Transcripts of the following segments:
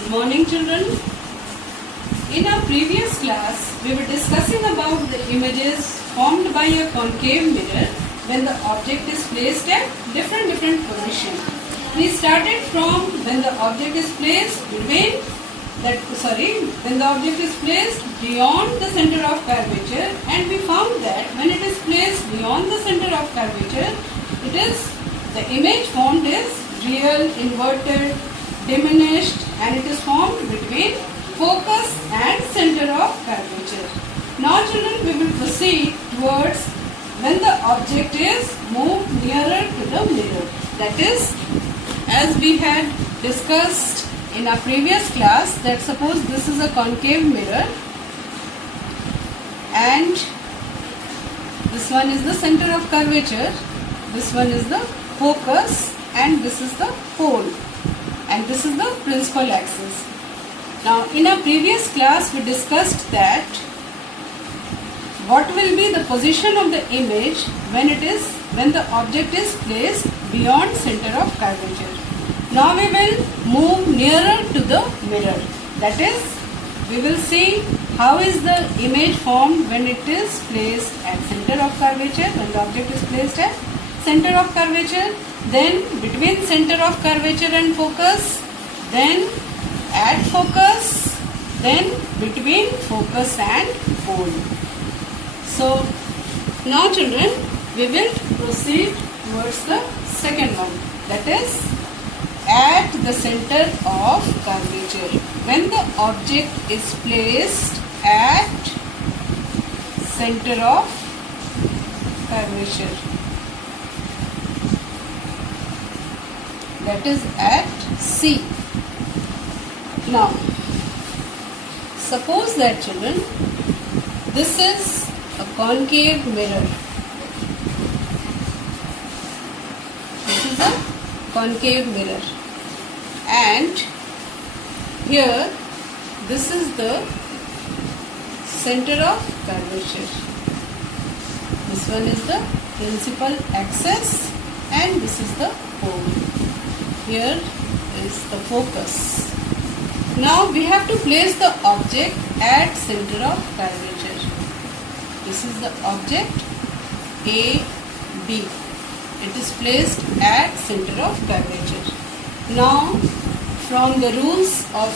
Good morning, children. In our previous class, we were discussing about the images formed by a concave mirror when the object is placed at different position. We started from when the object is placed when the object is placed beyond the center of curvature, and we found that when it is placed beyond the center of curvature, the image formed is real, inverted, diminished, and it is formed between focus and center of curvature. Now children, we will proceed towards when the object is moved nearer to the mirror. That is, as we had discussed in our previous class, that suppose this is a concave mirror and this one is the center of curvature, this one is the focus, and this is the pole, and this is the principal axis. Now in our previous class we discussed that what will be the position of the image when the object is placed beyond center of curvature. Now we will move nearer to the mirror. That is, we will see how is the image formed when it is placed at center of curvature, when the object is placed at center of curvature, then between center of curvature and focus, then at focus, then between focus and pole. So now children, we will proceed towards the second one, that is at the center of curvature. When the object is placed at center of curvature, that is at C. Now, suppose that children, this is a concave mirror. This is a concave mirror, and here this is the center of curvature. This one is the principal axis and this is the pole. Here is the focus. Now we have to place the object at center of curvature. This is the object A, B. It is placed at center of curvature. Now from the rules of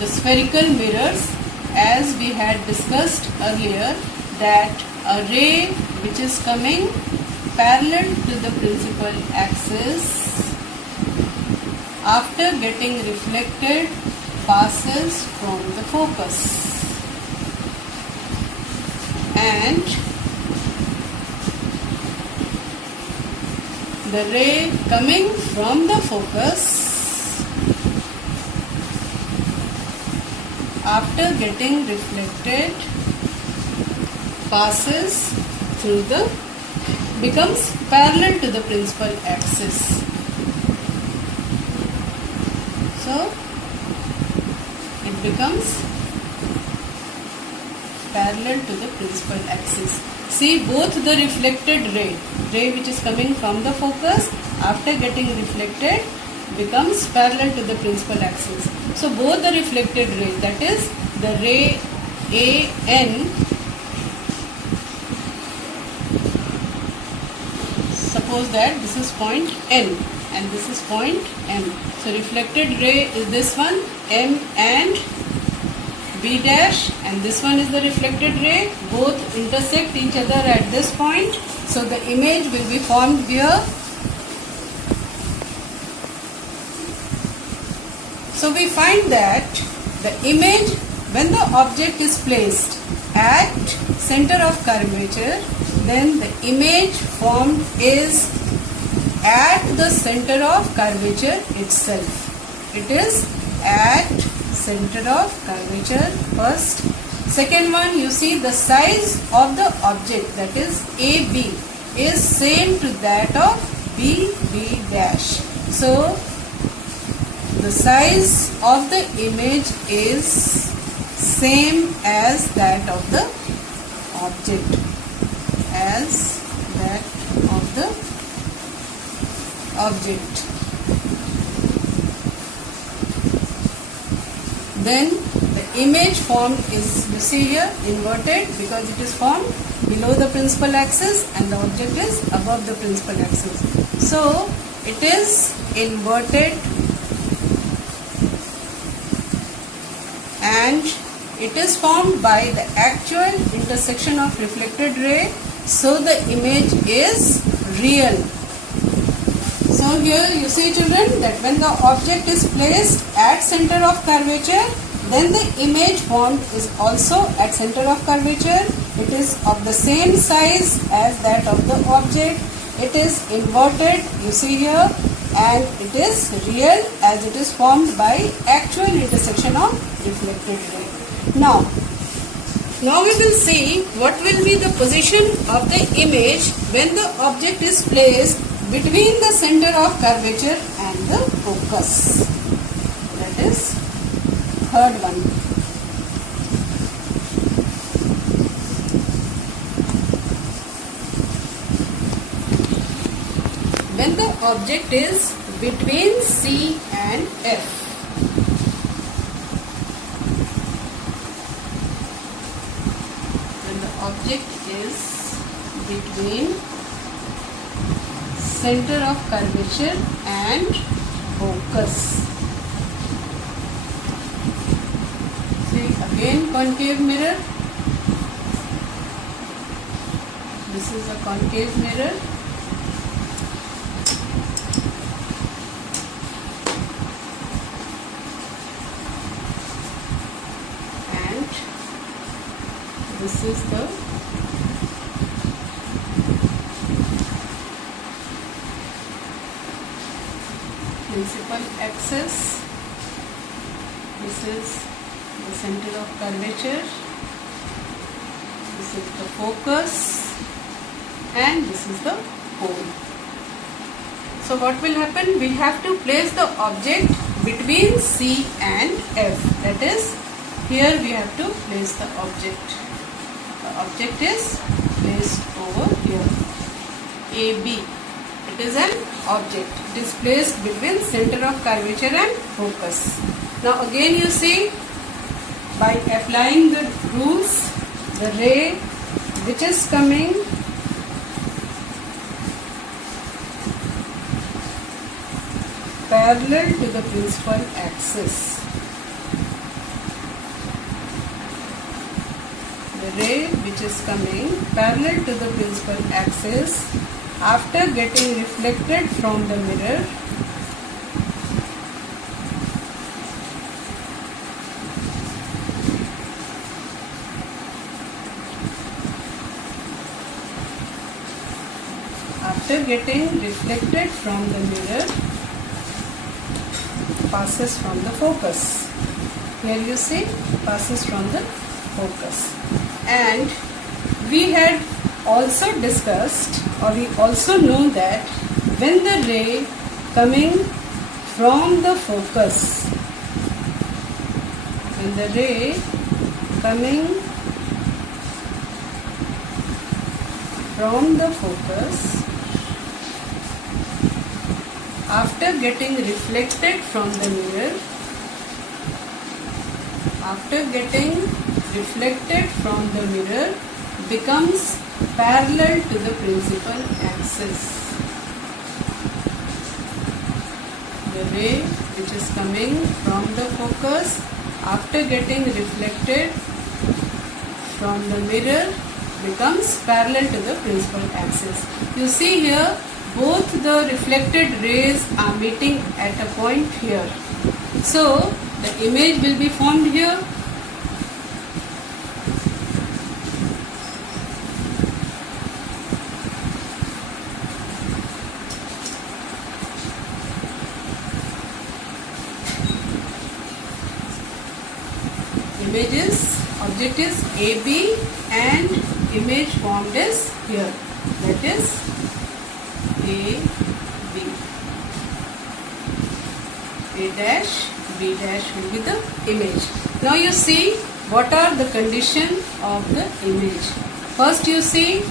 the spherical mirrors, as we had discussed earlier, that a ray which is coming parallel to the principal axis after getting reflected passes from the focus, and the ray coming from the focus after getting reflected becomes parallel to the principal axis. So it becomes parallel to the principal axis. See, both the reflected ray which is coming from the focus after getting reflected becomes parallel to the principal axis. So both the reflected ray, that is the ray AN, suppose that this is point N and this is point M. So reflected ray is this one, M and B dash, and this one is the reflected ray. Both intersect each other at this point. So the image will be formed here. So we find that the image when the object is placed at center of curvature, then the image formed is at the center of curvature itself. It is at center of curvature first. Second one, you see the size of the object, that is AB, is same to that of BB dash. So the size of the image is same as that of the object, then the image formed is, you see here, inverted because it is formed below the principal axis and the object is above the principal axis. So it is inverted and it is formed by the actual intersection of reflected ray, so the image is real. So here you see, children, that when the object is placed at center of curvature, then the image formed is also at center of curvature. It is of the same size as that of the object. It is inverted, you see here, and it is real as it is formed by actual intersection of reflected ray. Now we will see what will be the position of the image when the object is placed between the center of curvature and the focus. That is third one. When the object is between C and F. When the object is between center of curvature and focus. See, again concave mirror. This is a concave mirror. And this is the principal axis. This is the center of curvature. This is the focus, and this is the pole. So what will happen? We have to place the object between C and F. That is, here we have to place the object. The object is placed over here. AB. It is an object. It is placed between center of curvature and focus. Now again you see, by applying the rules, the ray which is coming parallel to the principal axis. The ray which is coming parallel to the principal axis, after getting reflected from the mirror, passes from the focus. Here you see, passes from the focus. And we had also discussed, or we also know that when the ray coming from the focus, when the ray coming from the focus, after getting reflected from the mirror, becomes parallel to the principal axis. The ray which is coming from the focus, after getting reflected from the mirror, becomes parallel to the principal axis. You see here, both the reflected rays are meeting at a point here. So the image will be formed here. Object is AB and image formed is here. That is AB. A dash, B dash will be the image. Now you see what are the condition of the image. First you see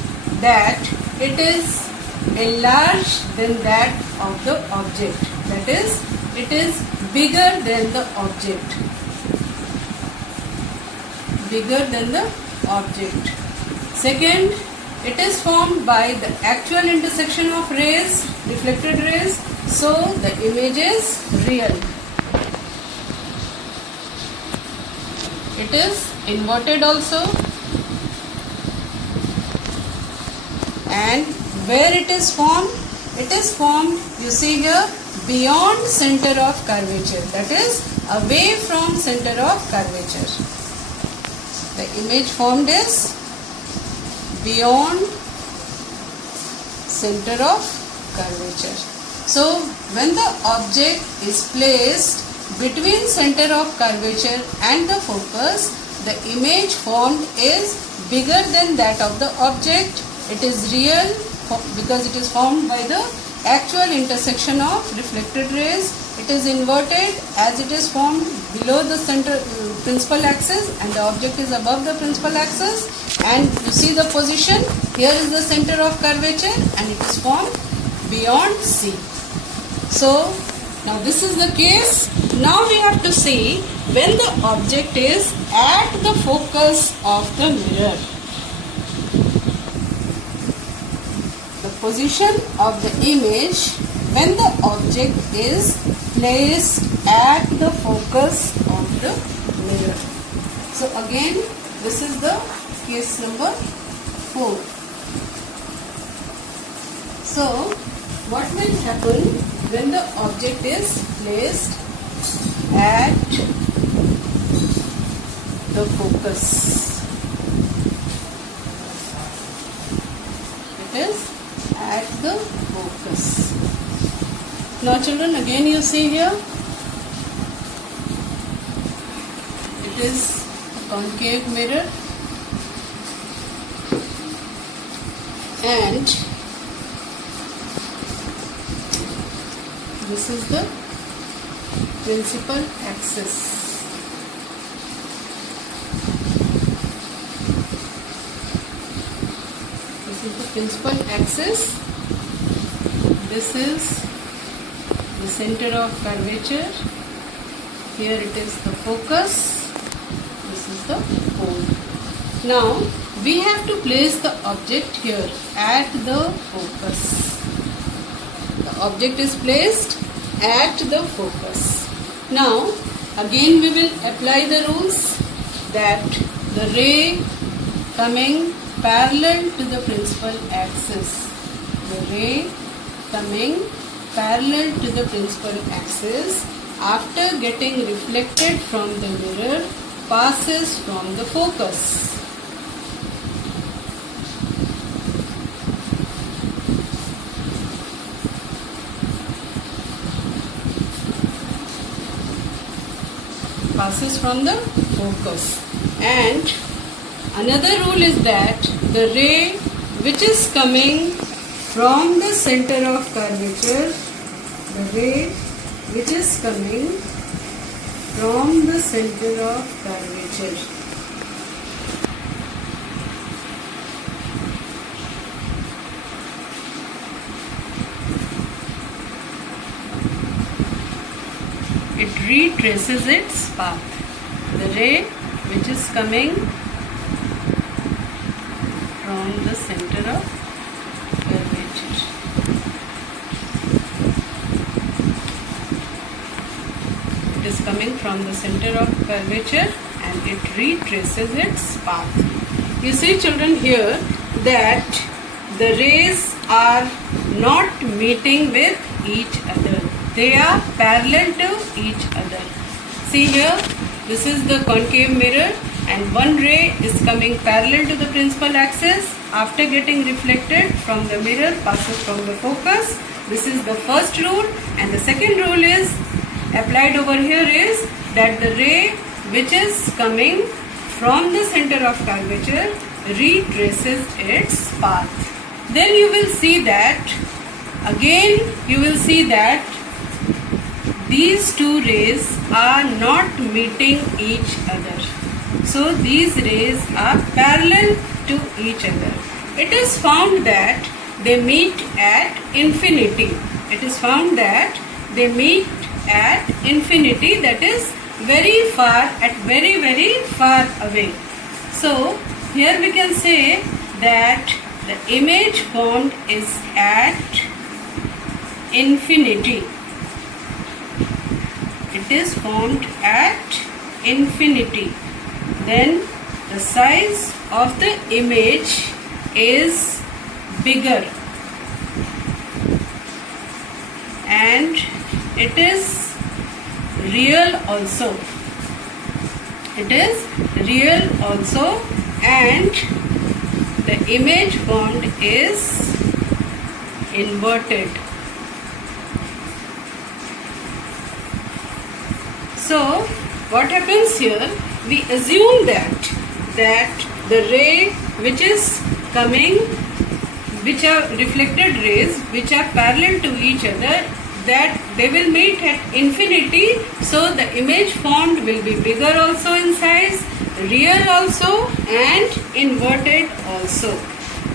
that it is enlarged than that of the object. That is, it is bigger than the object. bigger than the object. Second, it is formed by the actual intersection of rays, reflected rays, so the image is real. It is inverted also, and where it is formed, you see here, beyond center of curvature, that is away from center of curvature. The image formed is beyond center of curvature. So when the object is placed between center of curvature and the focus, the image formed is bigger than that of the object. It is real because it is formed by the actual intersection of reflected rays. It is inverted as it is formed below the center principal axis and the object is above the principal axis. And you see the position, here is the center of curvature and it is formed beyond C. So now this is the case. Now we have to see when the object is at the focus of the mirror. The position of the image when the object is placed at the focus of the mirror. So again, this is the case number 4. So what will happen when the object is placed at the focus? It is at the focus. Now children, again you see here, it is a concave mirror and this is the principal axis. This is the principal axis. This is the center of curvature. Here it is the focus. This is the pole. Now we have to place the object here at the focus. The object is placed at the focus. Now again we will apply the rules that the ray coming parallel to the principal axis, the ray coming parallel to the principal axis after getting reflected from the mirror passes from the focus. Passes from the focus. And another rule is that the ray which is coming from the center of curvature, the ray which is coming from the center of curvature, it retraces its path. The ray which is coming from the center of curvature. It is coming from the center of curvature and it retraces its path. You see children here that the rays are not meeting with each other. They are parallel to each other. See here, this is the concave mirror and one ray is coming parallel to the principal axis. After getting reflected from the mirror, passes from the focus. This is the first rule, and the second rule is applied over here is that the ray which is coming from the center of curvature retraces its path. Then you will see that these two rays are not meeting each other. So these rays are parallel to each other. It is found that they meet at infinity. It is found that they meet at infinity, that is very far, at very far away. So here we can say that the image formed is at infinity. It is formed at infinity. Then the size of the image is bigger, and it is real also. It is real also, and the image formed is inverted. So what happens here? We assume that the ray which is coming, which are reflected rays which are parallel to each other, that they will meet at infinity, so the image formed will be bigger also in size, real also, and inverted also.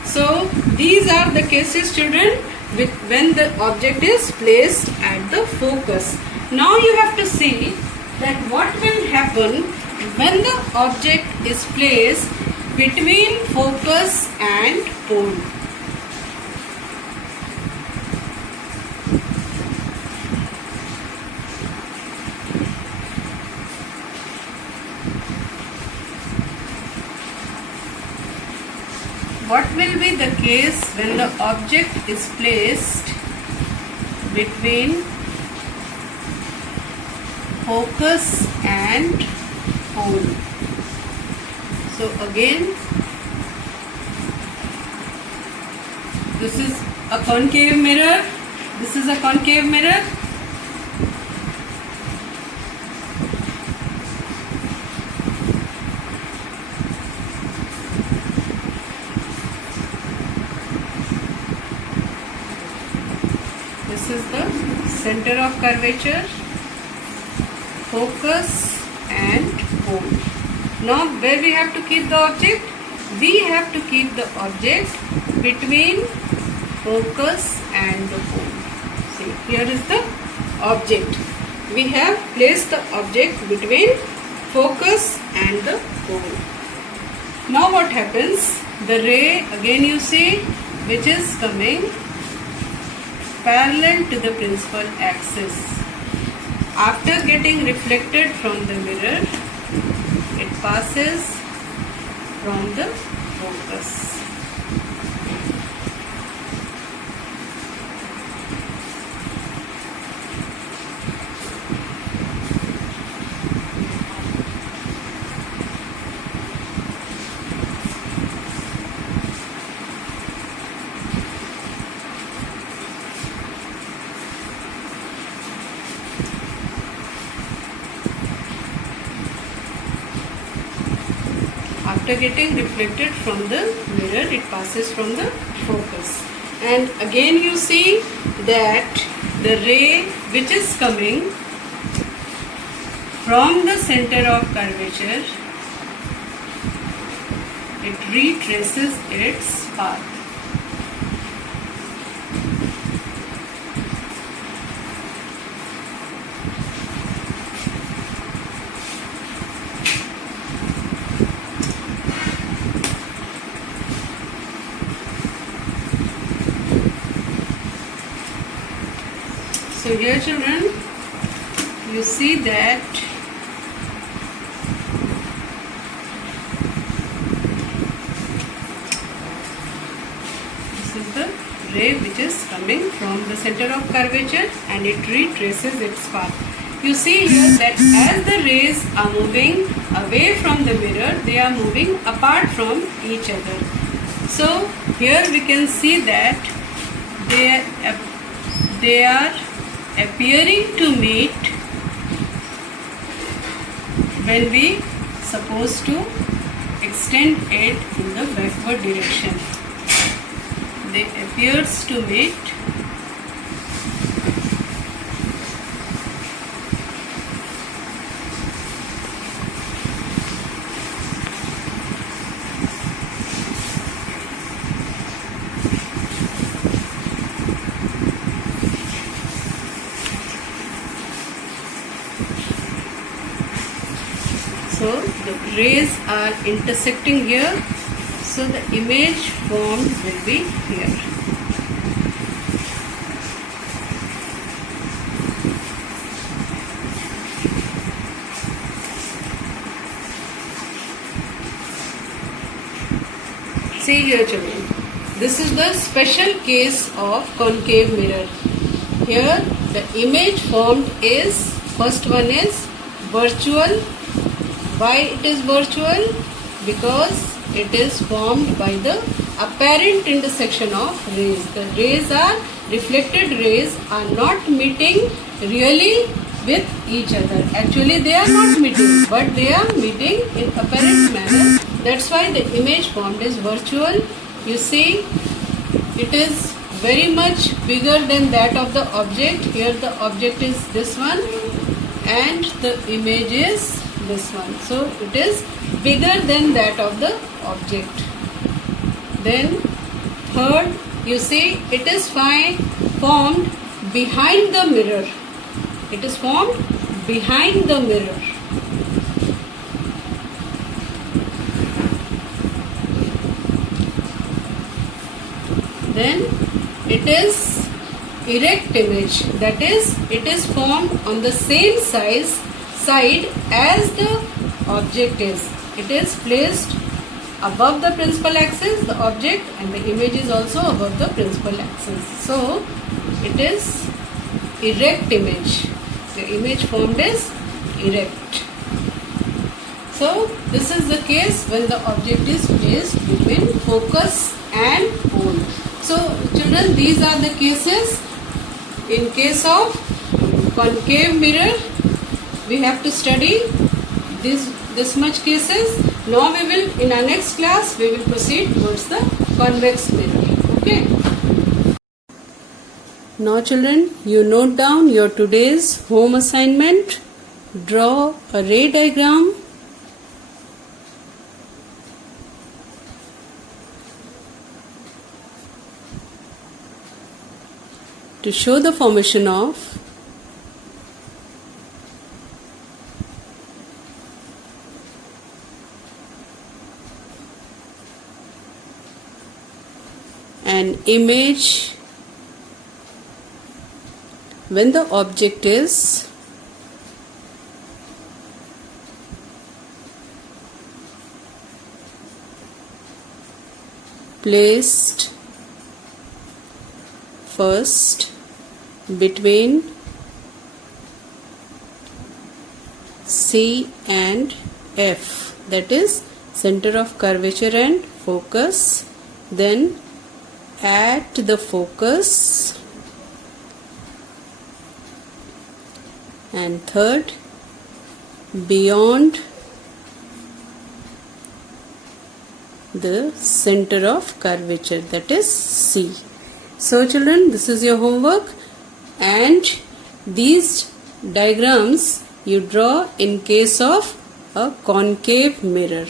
So these are the cases, children, when the object is placed at the focus. Now you have to see that what will happen when the object is placed between focus and pole. What will be the case when the object is placed between focus and pole? So again, this is a concave mirror, this is a concave mirror. This is the center of curvature, focus and pole. Now where we have to keep the object? We have to keep the object between focus and the pole. See, here is the object. We have placed the object between focus and the pole. Now what happens? The ray, again you see, which is coming parallel to the principal axis. After getting reflected from the mirror, it passes from the focus. After getting reflected from the mirror, it passes from the focus. And again you see that the ray which is coming from the center of curvature, it retraces its path. So here, children, you see that this is the ray which is coming from the center of curvature and it retraces its path. You see here that as the rays are moving away from the mirror, they are moving apart from each other. So here we can see that they are appearing to meet when we supposed to extend it in the backward direction. They appears to meet So the rays are intersecting here, so the image formed will be here. See here children, this is the special case of concave mirror. Here the image formed is, first one is virtual. Why it is virtual? Because it is formed by the apparent intersection of rays. The rays are, reflected rays are not meeting really with each other. Actually they are not meeting, but they are meeting in apparent manner. That's why the image formed is virtual. You see, it is very much bigger than that of the object. Here the object is this one and the image is this one. So it is bigger than that of the object. Then third, you see, it is formed behind the mirror. It is formed behind the mirror. Then it is erect image, that is, it is formed on the same side as the object is. It is placed above the principal axis, the object, and the image is also above the principal axis. So it is erect image. The image formed is erect. So this is the case when the object is placed between focus and pole. So children, these are the cases. In case of concave mirror, we have to study this much cases. Now we will, in our next class, we will proceed towards the convex mirror. Okay. Now children, you note down your today's home assignment. Draw a ray diagram. To show the formation of an image when the object is placed first between C and F, that is center of curvature and focus, then at the focus, and third beyond the center of curvature, that is C. So children, this is your homework, and these diagrams you draw in case of a concave mirror.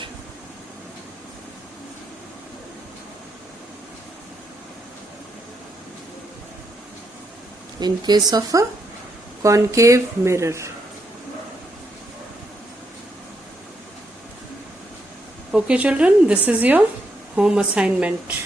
In case of a concave mirror. Okay children, this is your home assignment.